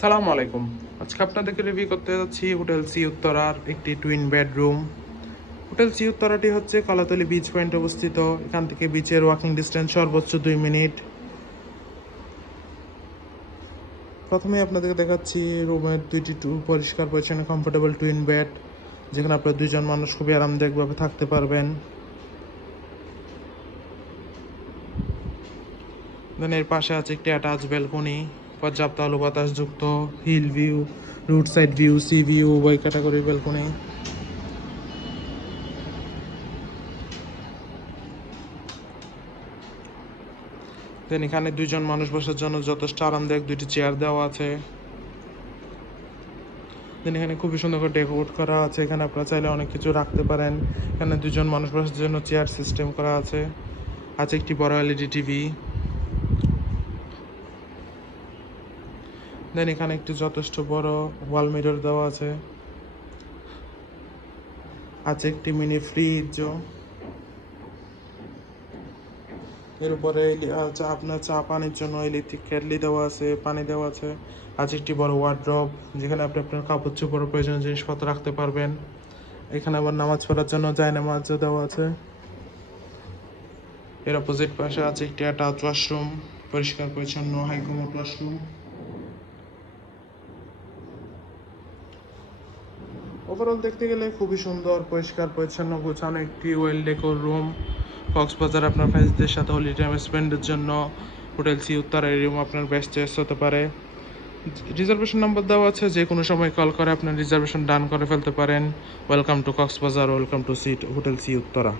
সালামু আলাইকুম। আজকে আপনাদেরকে রিভিউ করতে যাচ্ছি হোটেল সি উত্তরার একটি টুইন বেডরুম। হোটেল সি উত্তরাটি হচ্ছে কলাতলী বিচ পয়েন্ট অবস্থিত। এখান থেকে বিচের ওয়াকিং ডিস্টেন্স সর্বোচ্চ 2 মিনিট। প্রথমে আপনাদেরকে দেখাচ্ছি রুমের দুইটি পরিষ্কার পরিচ্ছন্ন কমফোর্টেবল টুইন বেড, যেখানে আপনার দুইজন মানুষ খুবই আরামদায়কভাবে থাকতে পারবেন। দেন এর পাশে আছে একটি অ্যাটাচ ব্যালকনি, পর্যাপ্ত আলো বাতাসযুক্ত hill view, route side view, sea view, উভয় ক্যাটাগরির ব্যালকনি। দেন এখানে দুইজন মানুষ বসার জন্য যথেষ্ট আরামদায়ক দুইটি চেয়ার দেওয়া আছে। দেন এখানে খুবই সুন্দর করে ডেকোরেট করা আছে, এখানে আপনারা চাইলে অনেক কিছু রাখতে পারেন। এখানে দুজন মানুষ বসার জন্য চেয়ার সিস্টেম করা আছে। আছে একটি বড় এলইডি টিভি। দেন এখানে একটি যথেষ্ট বড় ওয়াল মিরর দেওয়া আছে। আছে একটি মিনি ফ্রিজও। এর উপরে আপনার চা পানির জন্য ইলেকট্রিক কেটলি দেওয়া আছে, পানি দেওয়া আছে। আছে একটি বড় ওয়ার্ড্রপ, যেখানে আপনি আপনার কাপড় চোপড় প্রয়োজনীয় জিনিসপত্র রাখতে পারবেন। এখানে আবার নামাজ পড়ার জন্য জায়নামাজও দেওয়া আছে। এর অপোজিট পাশে আছে একটি অ্যাটাচ ওয়াশরুম, পরিষ্কার পরিচ্ছন্ন হাইকমোড ওয়াশরুম। ওভারঅল দেখতে গেলে খুবই সুন্দর, পরিষ্কার পরিচ্ছন্ন গোছানো একটি ওয়েল ডেকোর রুম। কক্সবাজার আপনার ফ্রেন্ডসদের সাথে হলিডে টাইম স্পেন্ডের জন্য হোটেল সি উত্তরা এই রুম আপনার বেস্ট চয়েস হতে পারে। রিজার্ভেশন নাম্বার দেওয়া আছে, যে কোনো সময় কল করে আপনার রিজার্ভেশন ডান করে ফেলতে পারেন। Welcome to Cox's Bazar, welcome to hotel sea Uttara.